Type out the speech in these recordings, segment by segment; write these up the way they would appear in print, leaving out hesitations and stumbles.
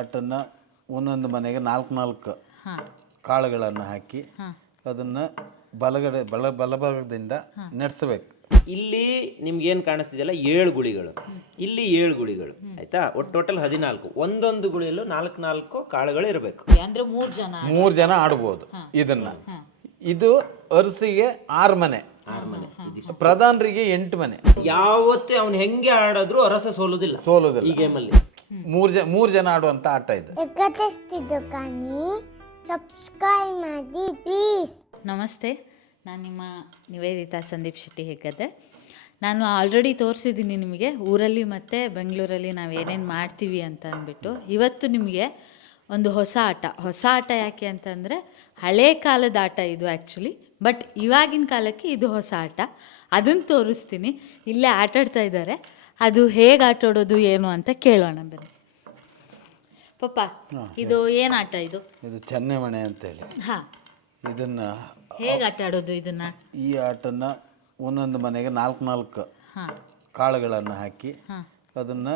ಆಟನ್ನು ಒಂದೊಂದು ಮನೆಗೆ ನಾಲ್ಕು ನಾಲ್ಕು ಕಾಳುಗಳನ್ನು ಹಾಕಿ ಅದನ್ನು ಬಲಭಾಗದಿಂದ ನಡೆಸಬೇಕು. ಇಲ್ಲಿ ನಿಮ್ಗೇನು ಕಾಣಿಸ್ತಿದೆಯಲ್ಲ 7 ಗುಳಿಗಳು, ಇಲ್ಲಿ 7 ಗುಳಿಗಳು ಆಯ್ತಾ. ಒಟ್ಟು ಟೋಟಲ್ 14. ಒಂದೊಂದು ಗುಳಿಯಲ್ಲೂ 4 ಕಾಳುಗಳು ಇರಬೇಕು. ಅಂದ್ರೆ 3 ಜನ ಆಡ್ಬೋದು ಇದನ್ನ. ಇದು ಅರಸಿಗೆ 6 ಮನೆ, ಪ್ರಧಾನರಿಗೆ 8 ಮನೆ. ಯಾವತ್ತೇ ಅವ್ನು ಹೆಂಗೆ ಆಡಿದ್ರು ಅರಸ ಸೋಲುದಿಲ್ಲ ಈ ಗೇಮಲ್ಲಿ. 3 ಜನ ಆಡುವಂತ ಆಟ ಇದು. ಸಬ್ಸ್ಕ್ರೈಬ್ ಮಾಡಿ ಪ್ಲೀಸ್. ನಮಸ್ತೆ, ನಾನು ನಿಮ್ಮ ನಿವೇದಿತಾ ಸಂದೀಪ್ ಶೆಟ್ಟಿ ಹೆಗ್ಗದ್ದೆ. ನಾನು ಆಲ್ರೆಡಿ ತೋರಿಸಿದ್ದೀನಿ ನಿಮಗೆ ಊರಲ್ಲಿ ಮತ್ತು ಬೆಂಗಳೂರಲ್ಲಿ ನಾವು ಏನೇನು ಮಾಡ್ತೀವಿ ಅಂತ ಅಂದ್ಬಿಟ್ಟು. ಇವತ್ತು ನಿಮಗೆ ಒಂದು ಹೊಸ ಆಟ ಯಾಕೆ ಅಂತಂದರೆ ಹಳೇ ಕಾಲದ ಆಟ ಇದು ಆ್ಯಕ್ಚುಲಿ, ಬಟ್ ಇವಾಗಿನ ಕಾಲಕ್ಕೆ ಇದು ಹೊಸ ಆಟ. ಅದನ್ನು ತೋರಿಸ್ತೀನಿ. ಇಲ್ಲೇ ಆಟಾಡ್ತಾ ಇದ್ದಾರೆ. ಅದು ಹೇಗೆ ಆಟಾಡೋದು ಏನು ಅಂತ ಕೇಳೋಣ ಬನ್ನಿ. ಪಪ್ಪ, ಇದು ಏನು ಆಟ? ಇದು ಚೆನ್ನೆಮಣೆ ಅಂತೇಳಿ. ಇದನ್ನ ಹೇಗೆ ಆಟ ಆಡೋದು ಇದನ್ನ? ಈ ಆಟನ ಒಂದೊಂದು ಮನೆಗೆ 4 ಕಾಳುಗಳನ್ನು ಹಾಕಿ ಅದನ್ನ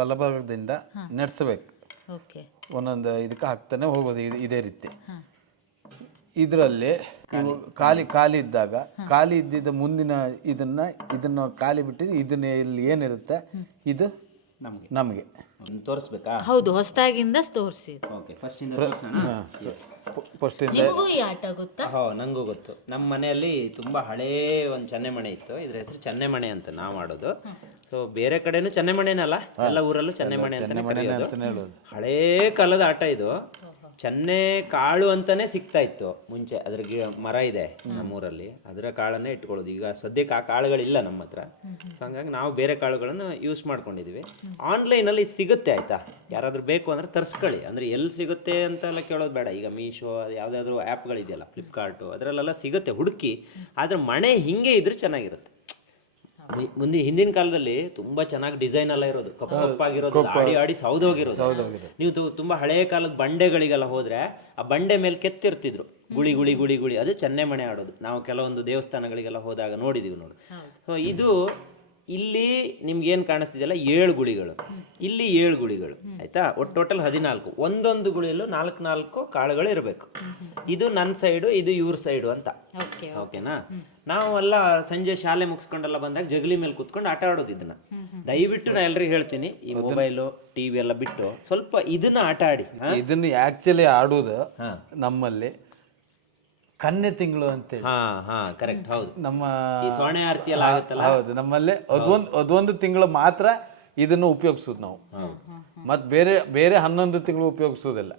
ಬಲಭಾಗದಿಂದ ನಡೆಸಬೇಕು. ಒಂದೊಂದು ಇದಕ್ಕೆ ಹಾಕ್ತಾನೆ ಹೋಗೋದು ಇದೇ ರೀತಿ. ಇದರಲ್ಲಿ ಖಾಲಿ ಇದ್ದಾಗ ಖಾಲಿ ಇದ್ದಿದ್ದ ಮುಂದಿನ ಇದನ್ನ ಖಾಲಿ ಬಿಟ್ಟಿದ್ದು ಇದನ್ನ ಇಲ್ಲಿ ಏನಿರುತ್ತೆ ಇದು ನಮಗೆ ತೋರಿಸ್ಬೇಕಾ? ಹೌದು, ಹೊಸದಾಗಿಂದ ತೋರಿಸಿ. ಈ ಆಟ ಗೊತ್ತಾ? ನಂಗೂ ಗೊತ್ತು. ನಮ್ಮ ಮನೆಯಲ್ಲಿ ತುಂಬಾ ಹಳೇ ಒಂದು ಚೆನ್ನೆಮಣೆ ಇತ್ತು. ಇದ್ರ ಹೆಸರು ಚೆನ್ನೆಮಣೆ ಅಂತ ನಾವು ಮಾಡೋದು. ಸೊ ಬೇರೆ ಕಡೆನೂ ಚೆನ್ನೆಮಣೆನಲ್ಲ, ಎಲ್ಲ ಊರಲ್ಲೂ ಚೆನ್ನೆಮಣೆ ಅಂತಾನೆ ಕರೆಯೋದು. ಹಳೇ ಕಾಲದ ಆಟ ಇದು. ಚೆನ್ನೆ ಕಾಳು ಅಂತಾನೆ ಸಿಗ್ತಾ ಇತ್ತು ಮುಂಚೆ. ಅದ್ರ ಮರ ಇದೆ ನಮ್ಮೂರಲ್ಲಿ, ಅದರ ಕಾಳನ್ನೇ ಇಟ್ಕೊಳ್ಳೋದು. ಈಗ ಸದ್ಯಕ್ಕೆ ಆ ಕಾಳುಗಳಿಲ್ಲ ನಮ್ಮ ಹತ್ರ. ಸೊ ಹಂಗಾಗಿ ನಾವು ಬೇರೆ ಕಾಳುಗಳನ್ನು ಯೂಸ್ ಮಾಡ್ಕೊಂಡಿದೀವಿ. ಆನ್ಲೈನಲ್ಲಿ ಸಿಗುತ್ತೆ ಆಯ್ತಾ. ಯಾರಾದ್ರೂ ಬೇಕು ಅಂದ್ರೆ ತರಿಸ್ಕೊಳ್ಳಿ. ಅಂದ್ರೆ ಎಲ್ಲಿ ಸಿಗುತ್ತೆ ಅಂತೆಲ್ಲ ಕೇಳೋದು ಬೇಡ. ಈಗ ಮೀಶೋ ಯಾವುದಾದ್ರೂ ಆ್ಯಪ್ಗಳಿದೆಯಲ್ಲ, ಫ್ಲಿಪ್ಕಾರ್ಟು, ಅದರಲ್ಲೆಲ್ಲ ಸಿಗುತ್ತೆ, ಹುಡುಕಿ. ಆದ್ರೆ ಮಣೆ ಹಿಂಗೆ ಇದ್ರೆ ಚೆನ್ನಾಗಿರುತ್ತೆ. ಹಿಂದಿನ ಕಾಲದಲ್ಲಿ ತುಂಬಾ ಚೆನ್ನಾಗಿ ಡಿಸೈನ್ ಎಲ್ಲ ಇರೋದು, ಕಪ್ಪಾಗಿರೋದು, ಆಡಿ ಸೌದೋಗಿರೋದು. ನೀವು ತುಂಬಾ ಹಳೆಯ ಕಾಲದ ಬಂಡೆಗಳಿಗೆಲ್ಲ ಹೋದ್ರೆ ಆ ಬಂಡೆ ಮೇಲೆ ಕೆತ್ತಿರ್ತಿದ್ರು ಗುಳಿ ಗುಳಿ ಗುಳಿ ಗುಳಿ, ಅದು ಚೆನ್ನೆಮಣೆ ಆಡೋದು. ನಾವು ಕೆಲವೊಂದು ದೇವಸ್ಥಾನಗಳಿಗೆಲ್ಲ ಹೋದಾಗ ನೋಡಿದೀವಿ ನೋಡಿ. ಸೊ ಇದು ಇಲ್ಲಿ ನಿಮ್ಗೇನು ಕಾಣಿಸ್ತಿದೆಯಲ್ಲ 7 ಗುಳಿಗಳು, ಇಲ್ಲಿ 7 ಗುಳಿಗಳು ಆಯ್ತಾ. ಒಟ್ಟು ಟೋಟಲ್ 14. ಒಂದೊಂದು ಗುಳಿಯಲ್ಲೂ 4 ಕಾಳುಗಳು ಇರಬೇಕು. ಇದು ನನ್ನ ಸೈಡು, ಇದು ಇವ್ರ ಸೈಡು ಅಂತ. ಓಕೆನಾ? ನಾವೆಲ್ಲ ಸಂಜೆ ಶಾಲೆ ಮುಗಿಸ್ಕೊಂಡೆಲ್ಲ ಬಂದಾಗ ಜಗಲಿ ಮೇಲೆ ಕೂತ್ಕೊಂಡು ಆಟ ಆಡೋದು ಇದನ್ನ. ದಯವಿಟ್ಟು ನಾ ಎಲ್ರಿಗೂ ಹೇಳ್ತೀನಿ, ಈ ಮೊಬೈಲು ಟಿವಿ ಎಲ್ಲ ಬಿಟ್ಟು ಸ್ವಲ್ಪ ಇದನ್ನ ಆಟ ಆಡಿ. ಇದನ್ನ ಆಕ್ಚುಲಿ ಆಡುವುದು ನಮ್ಮಲ್ಲಿ ಕನ್ನೆ ತಿಂಗಳು ಅಂತೇಳಿ. ಕರೆಕ್ಟ್, ಹೌದು. ನಮ್ಮ ಸೋಣೆ ಆರತಿ ಎಲ್ಲ ಆಗುತ್ತಲ್ಲ, ಹೌದು. ನಮ್ಮಲ್ಲಿ ಅದೊಂದು ತಿಂಗಳು ಮಾತ್ರ ಇದನ್ನು ಉಪಯೋಗಿಸೋದು ನಾವು. ಮತ್ ಬೇರೆ 11 ತಿಂಗಳು ಉಪಯೋಗಿಸೋದಿಲ್ಲ.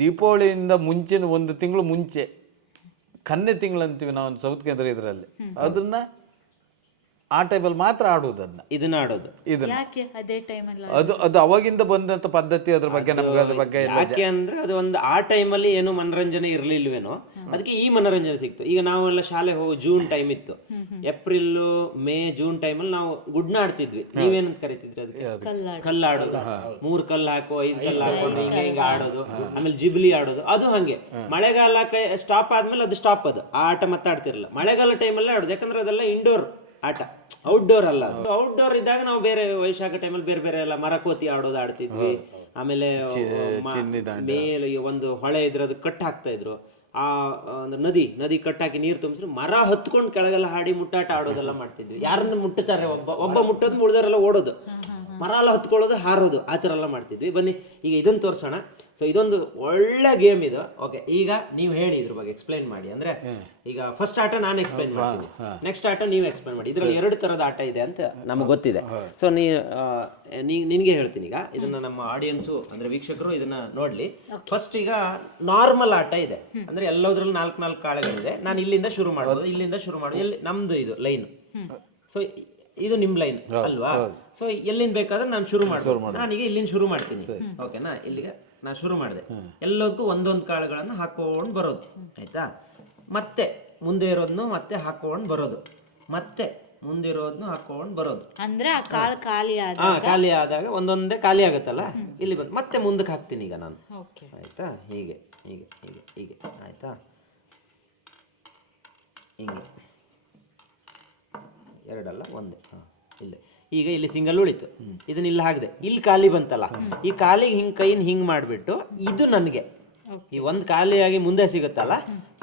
ದೀಪಾವಳಿಯಿಂದ ಮುಂಚಿನ 1 ತಿಂಗಳು ಮುಂಚೆ ಕನ್ನೆ ತಿಂಗಳು ಅಂತೀವಿ ನಾವು ಸೌತ್ ಕೇಂದ್ರ ಇದರಲ್ಲಿ. ಅದನ್ನ ಆ ಟೈಮಲ್ಲಿ ಮಾತ್ರ ಆಡುವುದನ್ನ, ಇದನ್ನ ಆಡೋದು. ಅದು ಅವಾಗಿಂದ ಬಂದಂತ ಪದ್ಧತಿ. ಅದ್ರ ಬಗ್ಗೆ ನಮ್ಗೆ ಅದ್ರ ಬಗ್ಗೆ ಯಾಕೆ ಅಂದ್ರೆ ಅದು ಒಂದು ಆ ಟೈಮಲ್ಲಿ ಏನು ಮನರಂಜನೆ ಇರ್ಲಿಲ್ವೇನೋ, ಅದಕ್ಕೆ ಈ ಮನರಂಜನೆ ಸಿಕ್ತು. ಈಗ ನಾವೆಲ್ಲ ಶಾಲೆ ಹೋಗಿ ಜೂನ್ ಟೈಮ್ ಇತ್ತು, ಏಪ್ರಿಲ್ ಮೇ ಜೂನ್ ಟೈಮಲ್ಲಿ ನಾವು ಗುಡ್ನ ಆಡ್ತಿದ್ವಿ. ನೀವೇನಂತ ಕರಿತಿದ್ರಿ ಅದಕ್ಕೆ? ಕಲ್ಲಾಡೋದು. 3 ಕಲ್ಲು ಹಾಕೋ 5 ಕಲ್ಲು ಹಾಕೊಂಡು ಹಿಂಗೆ ಆಡೋದು. ಆಮೇಲೆ ಜಿಬ್ಲಿ ಆಡೋದು. ಅದು ಹಂಗೆ ಮಳೆಗಾಲ ಸ್ಟಾಪ್ ಆದ್ಮೇಲೆ ಅದು ಸ್ಟಾಪ್. ಅದು ಆ ಆಟ ಮತ್ತೆ ಆಡ್ತಿರಲಿಲ್ಲ. ಮಳೆಗಾಲ ಟೈಮಲ್ಲೇ ಆಡೋದು, ಯಾಕಂದ್ರೆ ಅದೆಲ್ಲ ಇಂಡೋರ್ ಆಟ, ಔಟ್ಡೋರ್ ಅಲ್ಲ. ಔಟ್ಡೋರ್ ಇದ್ದಾಗ ನಾವು ಬೇರೆ ವೈಶಾಖ ಟೈಮಲ್ಲಿ ಬೇರೆ ಎಲ್ಲ ಮರಕೋತಿ ಆಡೋದು ಆಡ್ತಿದ್ವಿ. ಆಮೇಲೆ ಮೇಲೆ ಒಂದು ಹೊಳೆ ಇದ್ರೆ ಅದು ಕಟ್ ಹಾಕ್ತಾ ಇದ್ರು. ಆ ಒಂದು ನದಿ ಕಟ್ಟಾಕಿ ನೀರು ತುಂಬಿಸಿದ್ರು ಮರ ಹತ್ಕೊಂಡು ಕೆಳಗೆಲ್ಲ ಹಾಡಿ ಮುಟ್ಟಾಟ ಆಡೋದೆಲ್ಲ ಮಾಡ್ತಿದ್ವಿ. ಯಾರನ್ನ ಮುಟ್ಟುತ್ತಾರೆ, ಒಬ್ಬ ಮುಟ್ಟೋದು, ಮುಳಿದವರೆಲ್ಲ ಓಡೋದು, ಮರ ಎಲ್ಲ ಹತ್ಕೊಳ್ಳೋದು, ಹಾರೋದು, ಆ ಥರ ಎಲ್ಲ ಮಾಡ್ತಿದ್ವಿ. ಬನ್ನಿ ಈಗ ಇದನ್ನು ತೋರಿಸೋಣ. ಸೊ ಇದೊಂದು ಒಳ್ಳೆ ಗೇಮ್ ಇದು. ಓಕೆ, ಈಗ ನೀವು ಹೇಳಿ ಇದ್ರ ಬಗ್ಗೆ ಎಕ್ಸ್ಪ್ಲೈನ್ ಮಾಡಿ. ಅಂದ್ರೆ ಈಗ ಫಸ್ಟ್ ಆಟ ನಾನು ಎಕ್ಸ್ಪ್ಲೈನ್ ಮಾಡ್ತೀನಿ, ನೆಕ್ಸ್ಟ್ ಆಟ ನೀವು ಎಕ್ಸ್ಪ್ಲೈನ್ ಮಾಡಿ. ಇದರಲ್ಲಿ 2 ಥರದ ಆಟ ಇದೆ ಅಂತ ನಮಗೆ ಗೊತ್ತಿದೆ. ಸೊ ನಿನಗೆ ಹೇಳ್ತೀನಿ ಈಗ. ಇದನ್ನ ನಮ್ಮ ಆಡಿಯನ್ಸು ಅಂದ್ರೆ ವೀಕ್ಷಕರು ಇದನ್ನ ನೋಡ್ಲಿ. ಫಸ್ಟ್ ಈಗ ನಾರ್ಮಲ್ ಆಟ ಇದೆ, ಅಂದ್ರೆ ಎಲ್ಲದ್ರಲ್ಲೂ 4 ಕಾಳುಗಳಿದೆ. ನಾನು ಇಲ್ಲಿಂದ ಶುರು ಮಾಡೋದು, ಇಲ್ಲಿಂದ ಶುರು ಮಾಡೋದು. ಎಲ್ಲಿ ನಮ್ದು ಇದು ಲೈನ್. ಸೊ ಇದು ನಿಮ್ ಲೈನ್ ಅಲ್ವಾ? ಸೊ ಎಲ್ಲಿಂದ ಬೇಕಾದ್ರೆ ನಾನು ಶುರು ಮಾಡ್ಬೋದು. ನಾನೀಗ ಇಲ್ಲಿಂದ ಶುರು ಮಾಡ್ತೀನಿ. ಓಕೆನಾ? ಇಲ್ಲಿಗೆ ನಾನು ಶುರು ಮಾಡಿದೆ. ಎಲ್ಲದಕ್ಕೂ ಒಂದೊಂದು ಕಾಳುಗಳನ್ನು ಹಾಕೊಂಡು ಬರೋದು, ಆಯ್ತಾ? ಮತ್ತೆ ಮುಂದೆ ಇರೋದನ್ನು ಮತ್ತೆ ಹಾಕೊಂಡು ಬರೋದು, ಮತ್ತೆ ಮುಂದೆ ಇರೋದನ್ನು ಹಾಕೊಂಡು ಬರೋದು. ಅಂದ್ರೆ ಆ ಕಾಳು ಖಾಲಿ ಆದಾಗ ಒಂದೊಂದೇ ಖಾಲಿ ಆಗುತ್ತಲ್ಲ, ಇಲ್ಲಿ ಬಂದು ಮತ್ತೆ ಮುಂದಕ್ಕೆ ಹಾಕ್ತೀನಿ ಈಗ ನಾನು. ಆಯ್ತಾ? ಹೀಗೆ ಹೀಗೆ ಹೀಗೆ ಹೀಗೆ, ಆಯ್ತಾ? ಹಿಂಗೆ 2 ಅಲ್ಲ 1. ಇಲ್ಲೇ ಈಗ ಇಲ್ಲಿ ಸಿಂಗಲ್ ಉಳಿತು, ಇದನ್ನ ಇಲ್ಲಿ ಹಾಕಿದೆ, ಇಲ್ಲಿ ಖಾಲಿ ಬಂತಲ್ಲ, ಈ ಖಾಲಿಗೆ ಹಿಂಗ್ ಕೈನ ಹಿಂಗ್ ಮಾಡಿಬಿಟ್ಟು ಇದು ನನಗೆ ಈ ಒಂದು ಖಾಲಿಯಾಗಿ ಮುಂದೆ ಸಿಗುತ್ತಲ್ಲ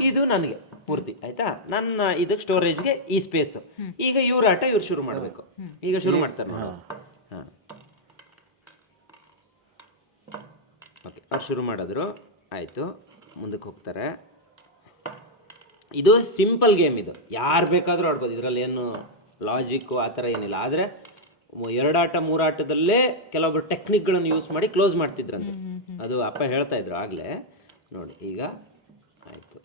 ಇದು ನನಗೆ ಪೂರ್ತಿ ಆಯ್ತಾ. ನನ್ನ ಇದಕ್ಕೆ ಸ್ಟೋರೇಜ್ಗೆ ಈ ಸ್ಪೇಸು. ಈಗ ಇವ್ರ ಆಟ ಇವ್ರು ಶುರು ಮಾಡಬೇಕು. ಈಗ ಶುರು ಮಾಡ್ತಾರೆ ನೋಡಿ. ಹಾಂ, ಓಕೆ, ಅವ್ರು ಶುರು ಮಾಡಿದ್ರು, ಆಯಿತು, ಮುಂದಕ್ಕೆ ಹೋಗ್ತಾರೆ. ಇದು ಸಿಂಪಲ್ ಗೇಮ್, ಇದು ಯಾರು ಬೇಕಾದರೂ ಆಡ್ಬೋದು, ಇದರಲ್ಲಿ ಏನು ಲಾಜಿಕ್ಕು ಆ ಥರ ಏನಿಲ್ಲ. ಆದರೆ 2 ಆಟ 3 ಆಟದಲ್ಲೇ ಕೆಲವೊಬ್ರು ಟೆಕ್ನಿಕ್ಗಳನ್ನು ಯೂಸ್ ಮಾಡಿ ಕ್ಲೋಸ್ ಮಾಡ್ತಿದ್ರಂತೆ. ಅದು ಅಪ್ಪ ಹೇಳ್ತಾ ಇದ್ರು ಆಗಲೇ. ನೋಡಿ ಈಗ ಆಯಿತು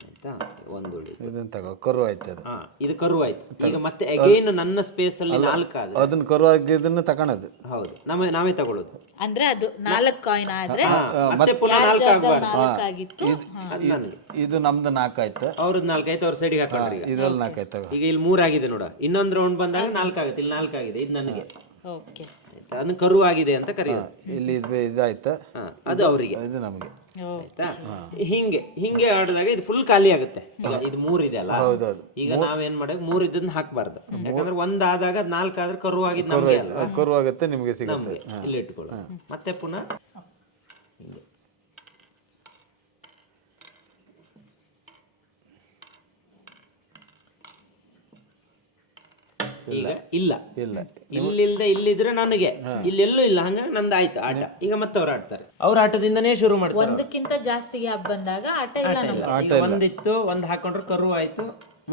ಆಯಿತಾ, ಒಂದು ಉಳಿತು, ಇದನ್ನ ತಗೋ, ಕರು ಆಯ್ತು ಅದು. ಹಾಂ, ಇದು ಕರು ಆಯ್ತು. ಈಗ ಮತ್ತೆ ಅಗೈನ್ ನನ್ನ ಸ್ಪೇಸಲ್ಲಿ 4 ಆದ್ರೆ ಅದನ್ನ ಕರು ಆಗಿದ್ದನ್ನ ತಗೊಳೋದು. ಹೌದು, ನಾವೇ ತಗೊಳ್ಳೋದು. ಅಂದ್ರೆ ಅದು 4 ಕಾಯಿನ್ ಆದ್ರೆ ಮತ್ತೆ ಪುನಃ 4 ಆಗಬಾರ್ದು. 4 ಆಗಿತ್ತು. ಅದು ನನಗೆ, ಇದು ನಮ್ದು 4 ಆಯ್ತು, ಅವ್ರದ್ದು 4 ಆಯ್ತು, ಅವ್ರ ಸೈಡಿಗೆ ಹಾಕೊಂಡ್ರಿ. ಇದ್ರಲ್ಲಿ 4 ಆಯ್ತು. ಈಗ ಇಲ್ಲಿ 3 ಆಗಿದೆ ನೋಡ, ಇನ್ನೊಂದು ರೌಂಡ್ ಬಂದಾಗ 4 ಆಗುತ್ತೆ. ಇಲ್ಲಿ 4 ಆಗಿದೆ, ಇದು ನನಗೆ. ಓಕೆ, ಆಯ್ತಾ, ಅದನ್ನ ಕರು ಆಗಿದೆ ಅಂತ ಕರೆಯೋದು. ಇಲ್ಲಿ ಇದಾಯ್ತು, ಅದು ಅವರಿಗೆ, ಇದು ನಮಗೆ. ಆಯ್ತಾ. ಹಿಂಗೆ ಆಡಿದಾಗ ಇದು ಫುಲ್ ಖಾಲಿ ಆಗುತ್ತೆ. ಈಗ ಇದು 3 ಇದೆ ಅಲ್ಲ, ಈಗ ನಾವೇನ್ ಮಾಡಬೇಕು, 3 ಇದ್ದನ್ನ ಹಾಕ್ಬಾರ್ದು. ಯಾಕಂದ್ರೆ 1 ಆದಾಗ 4 ಆದ್ರೆ ಕರು ಆಗಿದ್ದು ನಮ್ಗೆ ಅಲ್ಲ, ಕರು ಆಗುತ್ತೆ, ನಿಮಗೆ ಸಿಗುತ್ತೆ. ಇಲ್ಲಿ ಇಟ್ಕೊಳ್ಳಿ. ಮತ್ತೆ ಪುನಃ ಹಿಂಗೆ ಈಗ ಇಲ್ಲ ಇಲ್ಲಿಲ್ದೆ ಇಲ್ಲಿದ್ರೆ ನನಗೆ, ಇಲ್ಲೆಲ್ಲೂ ಇಲ್ಲ, ಹಂಗಾಗಿ ನಂದು ಆಯ್ತು ಆಟ. ಈಗ ಮತ್ತೆ ಅವ್ರು ಆಡ್ತಾರೆ, ಅವ್ರ ಆಟದಿಂದನೇ ಶುರು ಮಾಡ್ತಾರೆ. ಒಂದಕ್ಕಿಂತ ಜಾಸ್ತಿ ಗ್ಯಾಪ್ ಬಂದಾಗ ಆಟ ಇಲ್ಲ ನಮ್ಗೆ. ಈಗ ಒಂದಿತ್ತು, ಒಂದು ಹಾಕೊಂಡ್ರು ಕರು ಆಯ್ತು,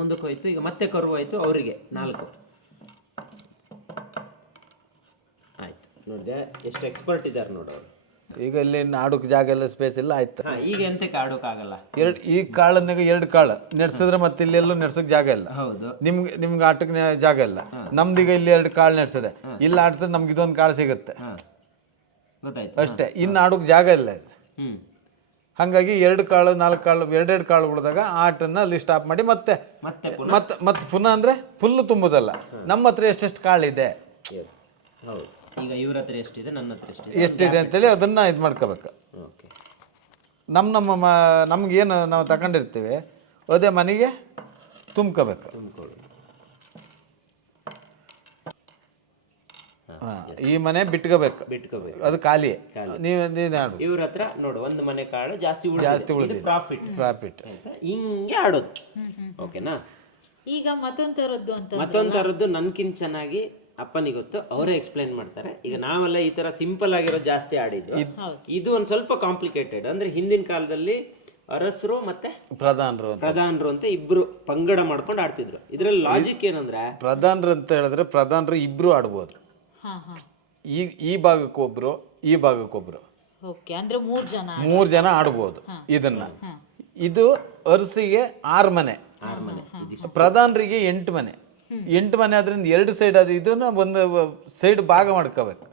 ಮುಂದಕ್ಕೆ ಹೋಯ್ತು. ಈಗ ಮತ್ತೆ ಕರು ಆಯ್ತು, ಅವರಿಗೆ 4 ಆಯ್ತು. ನೋಡಿದೆ ಎಷ್ಟು ಎಕ್ಸ್ಪರ್ಟ್ ಇದ್ದಾರೆ ನೋಡೋರು. ಈಗ ಇಲ್ಲಿ ಆಡೋಕೆ ಜಾಗ ಎಲ್ಲ ಸ್ಪೇಸ್ ಇಲ್ಲ, ಆಯ್ತು. ಈಗ ಎಂತಕ್ಕೆ ಆಡೋಕೆ ಆಗಲ್ಲ. ಈ ಕಾಳನ್ನಾಗ 2 ಕಾಳು ನೆಡ್ಸಿದ್ರೆ ಮತ್ತೆ ಇಲ್ಲೆಲ್ಲೂ ನೆಡ್ಸೋಕೆ ಜಾಗ ಇಲ್ಲ. ಹೌದು, ನಿಮ್ಗೆ ಆಟಕ್ಕೆ ಜಾಗ ಇಲ್ಲ. ನಮ್ದೀಗ ಇಲ್ಲಿ 2 ಕಾಳು ನೆಡ್ಸದೆ, ಇಲ್ಲಿ ಆಡ್ಸಿದ್ರೆ ನಮ್ಗೆ ಇದೊಂದು ಕಾಳು ಸಿಗುತ್ತೆ ಗೊತ್ತಾಯ್ತು ಅಷ್ಟೇ. ಇನ್ನು ಆಡೋಕೆ ಜಾಗ ಇಲ್ಲ ಇದು. ಹಾಗಾಗಿ 2 ಕಾಳು 4 ಕಾಳು 2 ಕಾಳು ಉಳಿದಾಗ ಆಟನ್ನ ಅಲ್ಲಿ ಸ್ಟಾಪ್ ಮಾಡಿ ಮತ್ತೆ ಪುನಃ ಅಂದ್ರೆ ಫುಲ್ ತುಂಬುದಲ್ಲ, ನಮ್ಮ ಹತ್ರ ಎಷ್ಟೆಷ್ಟು ಕಾಳಿದೆ, ಹೌದು. ಈಗ ಇವ್ರ ಹತ್ರ ಎಷ್ಟಿದೆ, ನನ್ನ ಹತ್ರ ಎಷ್ಟಿದೆ ಅಂತೇಳಿ ಅದನ್ನ ಇದು ಮಾಡ್ಕೋಬೇಕು. ಓಕೆ, ನಮ್ಗೇನು ನಾವು ತಗೊಂಡಿರ್ತೀವಿ ಅದೇ ಮನೆಗೆ ತುಂಬ್ಕೋಬೇಕು. ಈ ಮನೆ ಬಿಟ್ಕೋಬೇಕು, ಅದು ಖಾಲಿ. ನೀನು ಆಡು. ಇವ್ರ ಹತ್ರ ನೋಡು, ಒಂದು ಮನೆ ಕಾಳು ಜಾಸ್ತಿ ಉಳಿದಿದೆ, ಪ್ರಾಫಿಟ್. ಹಿಂಗೆ ಆಡೋದು. ಓಕೆನಾ. ಈಗ ಮತ್ತೊಂದು ತರದ್ದು ನನ್ಕಿಂತ ಚೆನ್ನಾಗಿ ಅಪ್ಪನಿಗೆ ಗೊತ್ತು, ಅವರೇ ಎಕ್ಸ್ಪ್ಲೈನ್ ಮಾಡ್ತಾರೆ. ಈಗ ನಾವೆಲ್ಲ ಈ ತರ ಸಿಂಪಲ್ ಆಗಿರೋ ಜಾಸ್ತಿ ಆಡಿದ್ದು, ಇದು ಒಂದ್ ಸ್ವಲ್ಪ ಕಾಂಪ್ಲಿಕೇಟೆಡ್. ಅಂದ್ರೆ ಹಿಂದಿನ ಕಾಲದಲ್ಲಿ ಅರಸರು ಮತ್ತೆ ಪ್ರಧಾನರು ಅಂತ ಇಬ್ರು ಪಂಗಡ ಮಾಡ್ಕೊಂಡು ಆಡ್ತಿದ್ರು. ಇದ್ರಲ್ಲಿ ಲಾಜಿಕ್ ಏನಂದ್ರೆ, ಪ್ರಧಾನರು ಅಂತ ಹೇಳಿದ್ರೆ ಪ್ರಧಾನರು ಇಬ್ರು ಆಡ್ಬೋದು. ಈ ಭಾಗಕ್ಕೊಬ್ರು, ಈ ಭಾಗಕ್ಕೊಬ್ರು, ಅಂದ್ರೆ 3 ಜನ ಆಡ್ಬೋದು ಇದನ್ನ. ಇದು ಅರಸಿಗೆ 6 ಮನೆ, ಪ್ರಧಾನರಿಗೆ 8 ಮನೆ. 8 ಮನೆ ಆದ್ರಿಂದ 2 ಸೈಡ್ ಅದು, ಇದನ್ನ ಒಂದು ಸೈಡ್ ಭಾಗ ಮಾಡ್ಕೋಬೇಕು.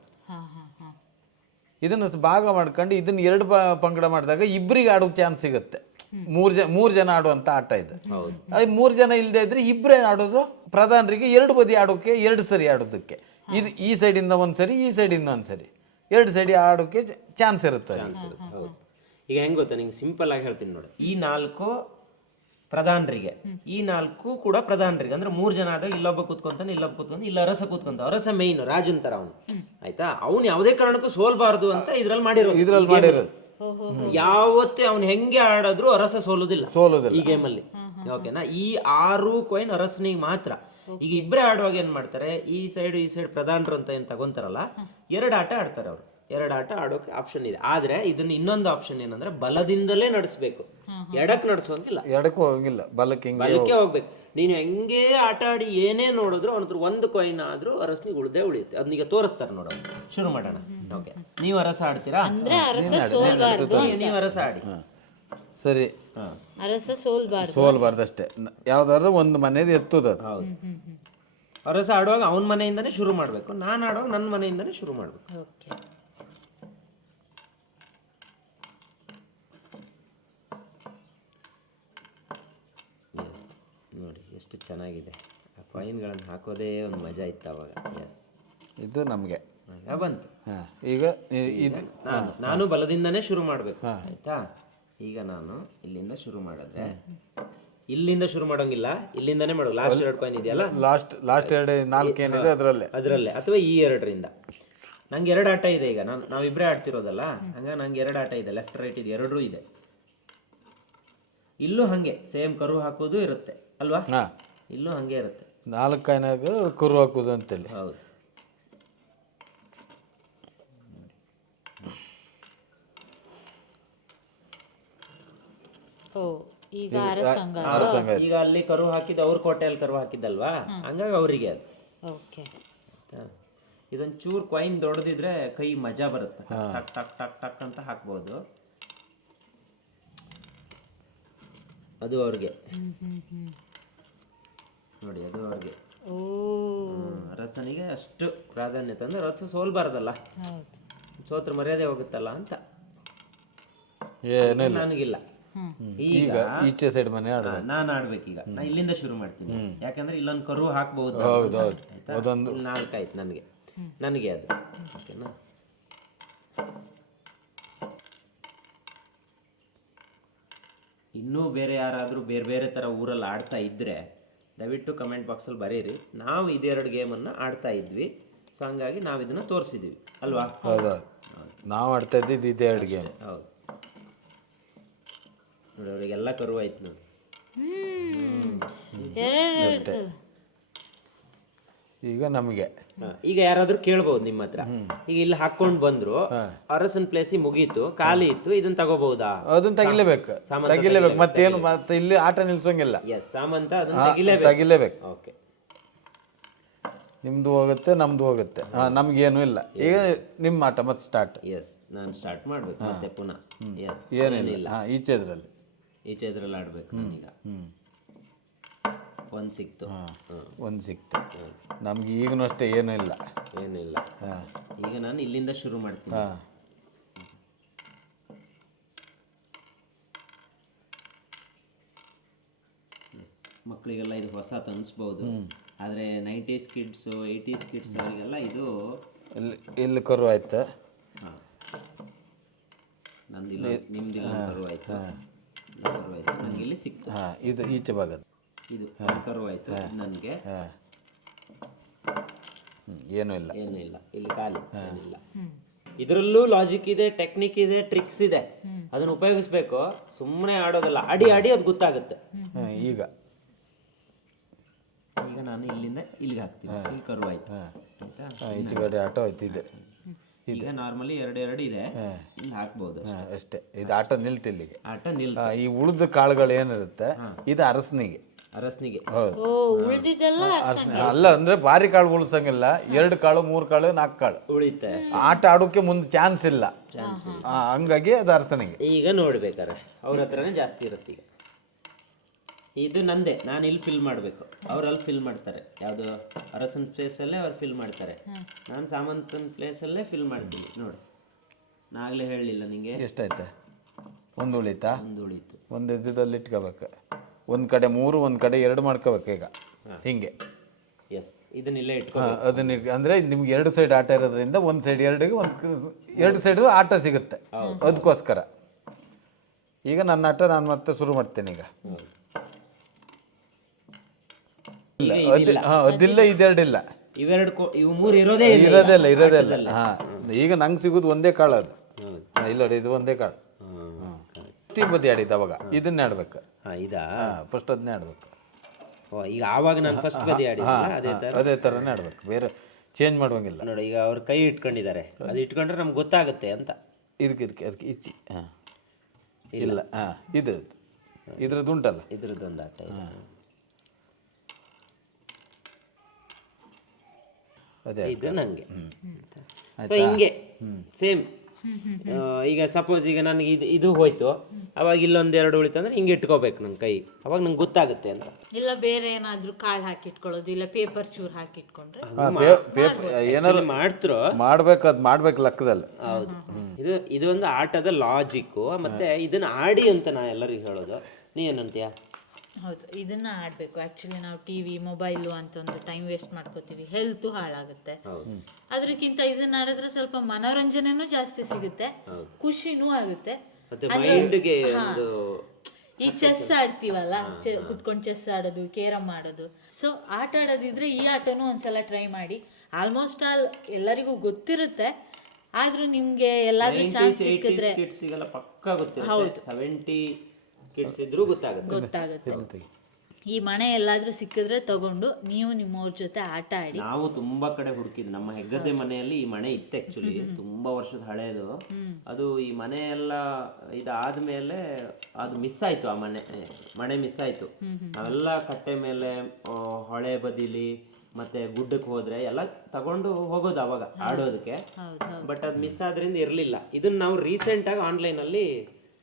ಇದನ್ನ ಭಾಗ ಮಾಡ್ಕೊಂಡು ಇದನ್ನ 2 ಪಂಗಡ ಮಾಡಿದಾಗ ಇಬ್ಬರಿಗೆ ಆಡೋಕೆ ಚಾನ್ಸ್ ಸಿಗುತ್ತೆ. 3 ಜನ ಆಡುವಂತ ಆಟ ಇದು. 3 ಜನ ಇಲ್ಲದೆ ಇದ್ರೆ ಇಬ್ಬರೇ ಆಡೋದು. ಪ್ರಧಾನರಿಗೆ 2 ಬದಿ ಆಡೋಕೆ 2 ಸರಿ ಆಡೋದಕ್ಕೆ, ಇದು ಈ ಸೈಡಿಂದ ಒಂದ್ಸರಿ, ಈ ಸೈಡಿಂದ ಒಂದ್ಸರಿ, 2 ಸೈಡ್ ಆಡೋಕೆ ಚಾನ್ಸ್ ಇರುತ್ತೆ. ಈಗ ಹೆಂಗ್ ಗೊತ್ತಾ, ನಿಂಗೆ ಸಿಂಪಲ್ ಆಗಿ ಹೇಳ್ತೀನಿ ನೋಡಿ. ಈ 4 ಪ್ರಧಾನರಿಗೆ, ಈ 4 ಕೂಡ ಪ್ರಧಾನರಿಗೆ. ಅಂದ್ರೆ 3 ಜನ ಆದಾಗ ಇಲ್ಲೊಬ್ಬ ಕೂತ್ಕೊಂತಾನೆ, ಇಲ್ಲೊಬ್ಬ ಕೂತ್ಕೊಂತ, ಇಲ್ಲ ಅರಸ ಕೂತ್ಕೊಂತ. ಅರಸ ಮೇಯ್ನ್ ರಾಜನ್ ತರ ಅವನು, ಆಯ್ತಾ. ಅವನು ಯಾವುದೇ ಕಾರಣಕ್ಕೂ ಸೋಲ್ಬಾರ್ದು ಅಂತ ಇದ್ರಲ್ಲಿ ಮಾಡಿರೋದು. ಯಾವತ್ತೇ ಅವ್ನು ಹೆಂಗೆ ಆಡಿದ್ರು ಅರಸ ಸೋಲುದಿಲ್ಲ ಈ ಗೇಮಲ್ಲಿ. ಓಕೆನಾ. ಈ 6 ಕಾಯಿನ್ ಅರಸನಿಗೆ ಮಾತ್ರ. ಈಗ ಇಬ್ಬರೇ ಆಡುವಾಗ ಏನ್ ಮಾಡ್ತಾರೆ, ಈ ಸೈಡ್ ಪ್ರಧಾನರು ಅಂತ ಏನ್ ತಗೊಂತಾರಲ್ಲ, 2 ಆಟ ಆಡ್ತಾರೆ ಅವರು. 2 ಆಟ ಆಡೋಕೆ ಆಪ್ಷನ್ ಇದೆ. ಆದ್ರೆ ಇದನ್ನ ಇನ್ನೊಂದು ಆಪ್ಷನ್ ಏನಂದ್ರೆ, ಬಲದಿಂದಲೇ ನಡೆಸಬೇಕು, ಎಡಕ್ ನಡೆಸೋಂಗಿಲ್ಲ. ಎಡಕ್ಕೂ ಹೋಗಿಲ್ಲ, ಬಲಕ್ಕೆ ಹೋಗ್ಬೇಕು. ನೀನು ಹೆಂಗೇ ಆಟ ಆಡಿ ಏನೇ ನೋಡಿದ್ರು ಅವನ ಹತ್ರ 1 ಕಾಯಿನ್ ಆದ್ರೂ ಅರಸನಿಗೆ ಉಳಿಯುತ್ತೆ. ಅದನ್ನೀಗ ತೋರಿಸ್ತಾರೆ ನೋಡೋಣ. ಶುರು ಮಾಡೋಣ. ಓಕೆ, ನೀವು ಅರಸ ಆಡ್ತೀರಾ? ನೀವು ಅರಸ ಆಡಿ. ಸರಿ, ಅರಸ ಸೋಲ್ಬಾರ್ದು ಅಷ್ಟೇ. ಯಾವ್ದಾದ್ರು ಒಂದು ಮನೆದು ಎತ್ತುದು. ಹೌದು. ಅರಸ ಆಡುವಾಗ ಅವನ ಮನೆಯಿಂದನೇ ಶುರು ಮಾಡ್ಬೇಕು, ನಾನು ಆಡುವಾಗ ನನ್ನ ಮನೆಯಿಂದನೇ ಶುರು ಮಾಡ್ಬೇಕು. ನೋಡಿ ಎಷ್ಟು ಚೆನ್ನಾಗಿದೆ. ಆ ಕಾಯಿನ್ಗಳನ್ನು ಹಾಕೋದೇ ಒಂದು ಮಜಾ ಇತ್ತು ಅವಾಗ. ಎಸ್, ಇದು ನಮಗೆ ಬಂತು. ಈಗ ನಾನು ಬಲದಿಂದನೇ ಶುರು ಮಾಡಬೇಕು, ಆಯ್ತಾ. ಈಗ ನಾನು ಇಲ್ಲಿಂದ ಶುರು ಮಾಡಿದ್ರೆ ಇಲ್ಲಿಂದ ಶುರು ಮಾಡೋಂಗಿಲ್ಲ, ಇಲ್ಲಿಂದಾನೇ ಮಾಡೋ. ಲಾಸ್ಟ್ 2 ಕಾಯಿನ್ ಇದೆಯಲ್ಲ, ಲಾಸ್ಟ್ 4 ಏನಿದೆ ಅದರಲ್ಲೇ. ಅದರಲ್ಲೇ, ಅಥವಾ ಈ 2ರಿಂದ. ನಂಗೆ 2 ಆಟ ಇದೆ ಈಗ, ನಾವಿಬ್ಬರೇ ಆಡ್ತಿರೋದಲ್ಲ, ಹಂಗಾಗಿ ನಂಗೆ 2 ಆಟ ಇದೆ, ಲೆಫ್ಟ್ ರೈಟ್ ಇದೆ, 2 ಇದೆ. ಇಲ್ಲೂ ಹಾಗೆ ಸೇಮ್ ಕರು ಹಾಕೋದು ಇರುತ್ತೆ ಅಲ್ವಾ? ಹಾಂ, ಇಲ್ಲೂ ಹಾಗೆ ಇರುತ್ತೆ. 4 ಕಾಯಿನಾಗ ಕರು ಹಾಕೋದು ಅಂತೇಳಿ. ಹೌದು. ಓ, ಈಗ ಅರಸಂಗ. ಈಗ ಅಲ್ಲಿ ಕರು ಹಾಕಿದ, ಅವ್ರ ಕೋಟೆಯಲ್ಲಿ ಕರು ಹಾಕಿದ್ದಲ್ವಾ, ಹಂಗಾಗಿ ಅವರಿಗೆ ಅದು. ಓಕೆ. ಇದೊಂದು ಚೂರು ಕಾಯಿನ್ ದೊಡ್ಡದಿದ್ರೆ ಕೈ ಮಜಾ ಬರುತ್ತೆ, ಟಕ್ ಟಕ್ ಟಕ್ ಟಕ್ ಅಂತ ಹಾಕ್ಬೋದು. ಅದು ಅವ್ರಿಗೆ ನೋಡಿ, ಅದು ಅವ್ರಿಗೆ. ಓ, ಅರಸನಿಗೆ ಅಷ್ಟು ಪ್ರಾಧಾನ್ಯತೆ ಅಂದ್ರೆ ರಸ ಸೋಲ್ಬಾರ್ದಲ್ಲ, ಸೋತ್ರ ಮರ್ಯಾದೆ ಹೋಗುತ್ತಲ್ಲ ಅಂತ. ಏನಿಲ್ಲ, ನನಗಿಲ್ಲ. ಈಗ ಈಚೆ ಸೈಡ್ ಮನೆ ಆಡ್ಬೇಕು. ನಾನು ಆಡ್ಬೇಕೀಗ, ನಾ ಇಲ್ಲಿಂದ ಶುರು ಮಾಡ್ತೀನಿ, ಯಾಕಂದ್ರೆ ಇಲ್ಲೊಂದು ಕರು ಹಾಕ್ಬಹುದು. ಅದೊಂದು 4 ಆಯ್ತು ನನಗೆ ಅದು. ಓಕೆನಾ? ಇನ್ನೂ ಬೇರೆ ಯಾರಾದರೂ ಬೇರೆ ಬೇರೆ ಥರ ಊರಲ್ಲಿ ಆಡ್ತಾ ಇದ್ದರೆ ದಯವಿಟ್ಟು ಕಮೆಂಟ್ ಬಾಕ್ಸಲ್ಲಿ ಬರೀರಿ. ನಾವು ಇದೆರಡು ಗೇಮನ್ನು ಆಡ್ತಾ ಇದ್ವಿ, ಸೊ ಹಂಗಾಗಿ ನಾವು ಇದನ್ನು ತೋರಿಸಿದ್ವಿ ಅಲ್ವಾ? ಹೌದೌದು, ನಾವು ಆಡ್ತಾ ಇದ್ದಿದ್ದು ಇದೇ 2 ಗೇಮ್. ಹೌದು ನೋಡಿ, ಅವರಿಗೆಲ್ಲ ಕರು ಆಯ್ತು ನೋಡಿ. ಈಗ ನಮಗೆ ಈಗ ಯಾರಾದ್ರೂ ಕೇಳ್ಬಹುದು ನಿಮ್ಮ ಹತ್ರ, ಈಗ ಇಲ್ಲಿ ಹಾಕೊಂಡು ಬಂದ್ರು, ಅರಸನ್ ಪ್ಲೇಸಿ ಮುಗೀತು, ಖಾಲಿ ಇತ್ತು, ಇದನ್ನ ತಗೋಬಹುದಾ? ಅದನ್ನ ತೆಗಿಲೇಬೇಕು, ಮತ್ತೇನು, ಮತ್ತೆ ಇಲ್ಲಿ ಆಟ ನಿಲ್ಸೋಂಗಿಲ್ಲ. ಎಸ್, ಸಾಮಂತ ಅದನ್ನ ತೆಗಿಲೇಬೇಕು. ಓಕೆ, ನಿಮ್ದು ಹೋಗುತ್ತೆ, ನಮ್ದು ಹೋಗುತ್ತೆ, ನಮ್ಗೇನು ಇಲ್ಲ. ಈಗ ನಿಮ್ಮ ಆಟ ಮತ್ತೆ ಸ್ಟಾರ್ಟ್. ಎಸ್, ನಾನು ಸ್ಟಾರ್ಟ್ ಮಾಡ್ಬೇಕು ಮತ್ತೆ ಪುನಃ. ಎಸ್, ಏನಿಲ್ಲ, ಈಚೆ ಇದ್ರಲ್ಲಿ ಆಡ್ಬೇಕು ನಾನೀಗ. ಒಂದು ಸಿಕ್ತು, ಒಂದು ಸಿಕ್ತು. ನಮ್ಗೆ ಈಗನೂ ಅಷ್ಟೇ ಏನೂ ಇಲ್ಲ. ಈಗ ನಾನು ಇಲ್ಲಿಂದ ಶುರು ಮಾಡ್ತೀನಿ. ಮಕ್ಕಳಿಗೆಲ್ಲ ಇದು ಹೊಸ ಅನಿಸ್ಬೋದು, ಆದರೆ 90s ಕಿಡ್ಸು 80s ಕಿಡ್ಸ್ ಅವರಿಗೆಲ್ಲ ಇದು ಇಲ್ಲಿ ಕರು ಆಯ್ತು. ನಂದಿಲ್ಲ, ನಿಮ್ದಿಲ್ಲ, ಕರು ಆಯ್ತು, ನಂಗೆ ಇಲ್ಲಿ ಸಿಕ್ತು. ಇದು ಈಚೆ ಭಾಗದ ಇದು ಕರು ಆಯ್ತು ನನಗೆ. ಏನೂ ಇಲ್ಲ, ಇಲ್ಲಿ ಖಾಲಿ, ಏನಿಲ್ಲ. ಇದರಲ್ಲೂ ಲಾಜಿಕ್ ಇದೆ, ಟೆಕ್ನಿಕ್ ಇದೆ, ಟ್ರಿಕ್ಸ್ ಇದೆ, ಅದನ್ನ ಉಪಯೋಗಿಸ್ಬೇಕು. ಸುಮ್ಮನೆ ಆಡೋದಲ್ಲ, ಆಡಿ ಅದು ಗೊತ್ತಾಗುತ್ತೆ. ಈಗ ನಾನು ಇಲ್ಲಿಂದ ಇಲ್ಲಿಗೆ ಹಾಕ್ತೀನಿ, ಇಲ್ಲಿ ಕರು ಆಯ್ತು ಆಯ್ತಾ. ಈಚೆ ಕಡೆ ಆಟ ಹೋಯ್ತು. ಈಗ ನಾರ್ಮಲಿ 2 ಇದೆ, ಇಲ್ಲಿ ಹಾಕ್ಬೋದು ಅಷ್ಟೇ. ಇದು ಆಟ ನಿಲ್ತು, ಇಲ್ಲಿಗೆ ಆಟ ನಿಲ್. ಈ ಉಳಿದ ಕಾಳುಗಳು ಏನಿರುತ್ತೆ ಇದು ಅರಸನಿಗೆ. ಹೌದು, ಅಲ್ಲ ಅಂದ್ರೆ ಭಾರಿ ಕಾಳು ಉಳಿಸಂಗಿಲ್ಲ. 2 ಕಾಳು 3 ಕಾಳು 4 ಕಾಳು ಉಳಿತೆ. ಆಟ ಆಡೋಕೆ ಮುಂದೆ ಚಾನ್ಸ್ ಇಲ್ಲ, ಹಂಗಾಗಿ ಅದು ಅರಸನಿಗೆ. ಈಗ ನೋಡ್ಬೇಕಾರೆ ಅವ್ರ ಹತ್ರನೇ ಜಾಸ್ತಿ ಇರುತ್ತೆ. ಈಗ ಇದು ನಂದೇ, ನಾನು ಇಲ್ಲಿ ಫಿಲ್ ಮಾಡಬೇಕು, ಅವ್ರು ಅಲ್ಲಿ ಫಿಲ್ ಮಾಡ್ತಾರೆ. ಯಾವುದು ಅರಸನ್ ಪ್ಲೇಸಲ್ಲೇ ಅವ್ರು ಫಿಲ್ ಮಾಡ್ತಾರೆ, ನಾನು ಸಾಮಂತನ ಪ್ಲೇಸಲ್ಲೇ ಫಿಲ್ ಮಾಡ್ತೀನಿ. ನೋಡಿ, ನಾಗಲೇ ಹೇಳಲಿಲ್ಲ ನಿಂಗೆ. ಎಷ್ಟಾಯ್ತಾ? ಒಂದು ಉಳಿತಾ? ಒಂದು ಉಳಿತು. ಒಂದು ಇದ್ದಲ್ಲಿ ಇಟ್ಕೋಬೇಕು. ಒಂದು ಕಡೆ 3, ಒಂದು ಕಡೆ 2 ಮಾಡ್ಕೋಬೇಕು. ಈಗ ಹಿಂಗೆ. ಎಸ್, ಇದನ್ನಿಲ್ಲೇ ಇಟ್ಕೊ. ಅದನ್ನ ಅಂದರೆ ನಿಮ್ಗೆ 2 ಸೈಡ್ ಆಟ ಇರೋದ್ರಿಂದ ಒಂದು ಸೈಡ್ 2ಗೆ, 2 ಸೈಡು ಆಟ ಸಿಗುತ್ತೆ. ಅದಕ್ಕೋಸ್ಕರ ಈಗ ನನ್ನ ಆಟ ನಾನು ಮತ್ತೆ ಶುರು ಮಾಡ್ತೇನೆ. ಈಗ ಅದಿಲ್ಲ, ಇದೆರಡಿಲ್ಲ, ಇವು 3 ಇರೋದೇ ಇಲ್ಲ. ಈಗ ನಂಗೆ ಸಿಗೋದು ಒಂದೇ ಕಾಳು. ಅದು ಇಲ್ಲ, ಇದು ಒಂದೇ ಕಾಳು. ಬದಿ ಆಡಿದ್ದು ಅವಾಗ ಇದನ್ನೇ ಆಡ್ಬೇಕು. ಫಸ್ಟ್ ಅದನ್ನೇ ಆಡ್ಬೇಕು. ಈಗ ಆವಾಗ ನಾನು ಫಸ್ಟ್ ಬದಿ ಅದೇ ಥರನೇ ಆಡ್ಬೇಕು, ಬೇರೆ ಚೇಂಜ್ ಮಾಡುವಂಗಿಲ್ಲ. ನೋಡಿ, ಈಗ ಅವ್ರ ಕೈ ಇಟ್ಕೊಂಡಿದ್ದಾರೆ, ಅದು ಇಟ್ಕೊಂಡ್ರೆ ನಮ್ಗೆ ಗೊತ್ತಾಗುತ್ತೆ ಅಂತ. ಅದಕ್ಕೆ ಈಚಿ ಇಲ್ಲ. ಇದ್ರದ್ದು ಉಂಟಲ್ಲ, ಇದ್ರದ್ದೊಂದು ಆಟ. ಅದೇ ಇದು ನನಗೆ. ಸೊ ಹಿಂಗೆ ಸೇಮ್. ಈಗ ಸಪೋಸ್ ಈಗ ನನಗೆ ಇದು ಹೋಯ್ತು, ಅವಾಗ ಇಲ್ಲೊಂದು 2 ಉಳಿತು ಅಂದ್ರೆ ಹಿಂಗೆ ಇಟ್ಕೋಬೇಕು ನನ್ನ ಕೈ, ಅವಾಗ ನಂಗೆ ಗೊತ್ತಾಗುತ್ತೆ ಅಂತ. ಇಲ್ಲ ಬೇರೆ ಏನಾದ್ರೂ ಕಾಳು ಹಾಕಿಟ್ಕೊಳ್ಳೋದು, ಇಲ್ಲ ಪೇಪರ್ ಚೂರು ಹಾಕಿಟ್ಕೊಂಡ್ರೆ ಏನಾದ್ರು ಮಾಡ್ತಿರೋ ಮಾಡ್ಬೇಕು ಲೆಕ್ಕದಲ್ಲಿ. ಹೌದು, ಇದೊಂದು ಆಟದ ಲಾಜಿಕ್ಕು. ಮತ್ತೆ ಇದನ್ನ ಆಡಿ ಅಂತ ನಾ ಎಲ್ಲರಿಗೂ ಹೇಳೋದು. ನೀ ಏನಂತೀಯ? ಹೌದು, ಇದನ್ನ ಆಡಬೇಕು. ಆ್ಯಕ್ಚುಲಿ ನಾವು ಟಿವಿ ಮೊಬೈಲು ಅಂತ ಒಂದು ಟೈಮ್ ವೇಸ್ಟ್ ಮಾಡ್ಕೋತೀವಿ, ಹೆಲ್ತು ಹಾಳಾಗುತ್ತೆ. ಅದಕ್ಕಿಂತ ಇದನ್ನ ಆಡಿದ್ರೆ ಸ್ವಲ್ಪ ಮನೋರಂಜನೆನೂ ಜಾಸ್ತಿ ಸಿಗುತ್ತೆ, ಖುಷಿನೂ ಆಗುತ್ತೆ. ಮತ್ತೆ ಮೈಂಡ್ಗೆ ಒಂದು ಈ ಚೆಸ್ ಆಡ್ತೀವಲ್ಲ, ಕುತ್ಕೊಂಡು ಚೆಸ್ ಆಡೋದು, ಕೇರಮ್ ಆಡೋದು. ಸೊ ಆಟ ಆಡೋದಿದ್ರೆ ಈ ಆಟನೂ ಒಂದ್ಸಲ ಟ್ರೈ ಮಾಡಿ. ಆಲ್ಮೋಸ್ಟ್ ಆಲ್ ಎಲ್ಲರಿಗೂ ಗೊತ್ತಿರುತ್ತೆ, ಆದ್ರೂ ನಿಮ್ಗೆ ಎಲ್ಲಾದ್ರೂ ಚಾನ್ಸ್ ಸಿಕ್ಕಿದ್ರೆ ಕಿಡ್ಸಿಗೆಲ್ಲ ಪಕ್ಕ ಗೊತ್ತಿರುತ್ತೆ. 70 ಕಿಡ್ಸ್ ಇದ್ರೂ ಗೊತ್ತಾಗುತ್ತೆ. ಈ ಮನೆ ಎಲ್ಲಾದ್ರೂ ಸಿಕ್ಕಿದ್ರೆ ತಗೊಂಡು ನೀವು ನಿಮ್ಮವ್ರ ಜೊತೆ ಆಟ ಆಡಿ. ನಾವು ತುಂಬಾ ಕಡೆ ಹುಡುಕಿದ್ವಿ. ನಮ್ಮ ಹೆಗ್ಗದ್ದೆ ಮನೆಯಲ್ಲಿ ಈ ಮನೆ ಇತ್ತು ಆಕ್ಚುಲಿ, ತುಂಬಾ ವರ್ಷದ ಹಳೇದು. ಅದು ಈ ಮನೆ ಎಲ್ಲ ಇದಾದ್ಮೇಲೆ ಅದು ಮಿಸ್ ಆಯ್ತು. ಆ ಮನೆ ಮಿಸ್ ಆಯ್ತು. ನಾವೆಲ್ಲ ಕಟ್ಟೆ ಮೇಲೆ, ಹೊಳೆ ಬದಿಲಿ ಮತ್ತೆ ಗುಡ್ಡಕ್ಕೆ ಹೋದ್ರೆ ಎಲ್ಲ ತಗೊಂಡು ಹೋಗೋದು ಅವಾಗ ಆಡೋದಕ್ಕೆ. ಬಟ್ ಅದು ಮಿಸ್ ಆದ್ರಿಂದ ಇರ್ಲಿಲ್ಲ. ಇದನ್ನ ನಾವು ರೀಸೆಂಟ್ ಆಗಿ ಆನ್ಲೈನ್ ಅಲ್ಲಿ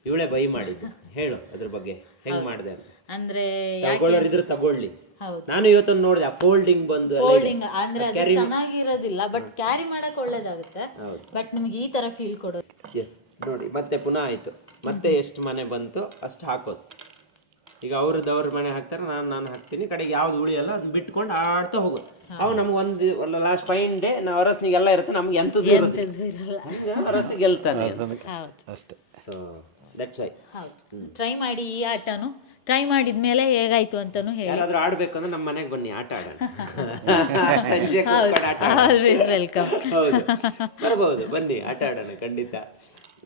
ಇವಳೆ ಬೈ ಮಾಡಿದ್ದು. ಹೇಳು ಅದ್ರ ಬಗ್ಗೆ ಹೆಂಗ್ ಮಾಡಿದೆ ಅಂತ. ಅಂದ್ರೆ ತಗೊಳ್ಳೋರಿದ್ರೆ ತಗೊಳ್ಳಿ. ನಾನು ಇವತ್ತೊಂದು ನೋಡಿದೆ, ಫೋಲ್ಡಿಂಗ್ ಬಂದು ಫೋಲ್ಡಿಂಗ್ ಅಂದ್ರೆ ಅದು ಚೆನ್ನಾಗಿರೋದಿಲ್ಲ, ಬಟ್ ಕ್ಯಾರಿ ಮಾಡಕ್ ಒಳ್ಳೇದಾಗುತ್ತೆ. ಬಟ್ ನಿಮ್ಗೆ ಈ ತರ ಫೀಲ್ ಕೊಡೋದು. ಎಸ್ ನೋಡಿ, ಮತ್ತೆ ಪುನಃ ಆಯ್ತು. ಮತ್ತೆ ಎಷ್ಟು ಮನೆ ಬಂತು ಅಷ್ಟು ಹಾಕೋದು. ಈಗ ಅವ್ರ ಮನೆ ಹಾಕ್ತಾರೆ, ನಾನು ಹಾಕ್ತೀನಿ. ಕಡೆಗೆ ಯಾವ್ದು ಉಳಿಯಲ್ಲ ಅದನ್ನ ಬಿಟ್ಕೊಂಡು ಆಡ್ತಾ ಹೋಗೋದು. ಅವು ನಮ್ಗೆ ಲಾಸ್ಟ್ ಫೈನ್ ಡೇ ನಾವು ಅರಸ್ನಿಗೆಲ್ಲ ಇರುತ್ತೆ, ನಮ್ಗೆ ಎಂತದ್ದು ಅರಸ್ ಗೆಲ್ತಾನೆ ಅಷ್ಟೇ. So that's why. ಟ್ರೈ ಮಾಡಿ ಈ ಆಟನು. ಟ್ರೈ ಮಾಡಿದ್ಮೇಲೆ ಹೇಗಾಯ್ತು ಅಂತಾನು ಹೇಳಿ. ಯಾರಾದ್ರೂ ಆಡ್ಬೇಕು ಅಂದ್ರೆ ನಮ್ಮ ಮನೆಗೆ ಬನ್ನಿ, ಆಟ ಆಡೋಣ. ಸಂಜೆ ಆಲ್ವೇಸ್ ವೆಲ್ಕಮ್. ಹೌದು, ಬರ್ಬೋದು, ಬನ್ನಿ ಆಟ ಆಡೋಣ. ಖಂಡಿತ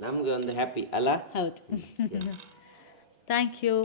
ನಮ್ಗೆ ಒಂದು ಹ್ಯಾಪಿ ಅಲ್ಲ. ಹೌದು. Thank you.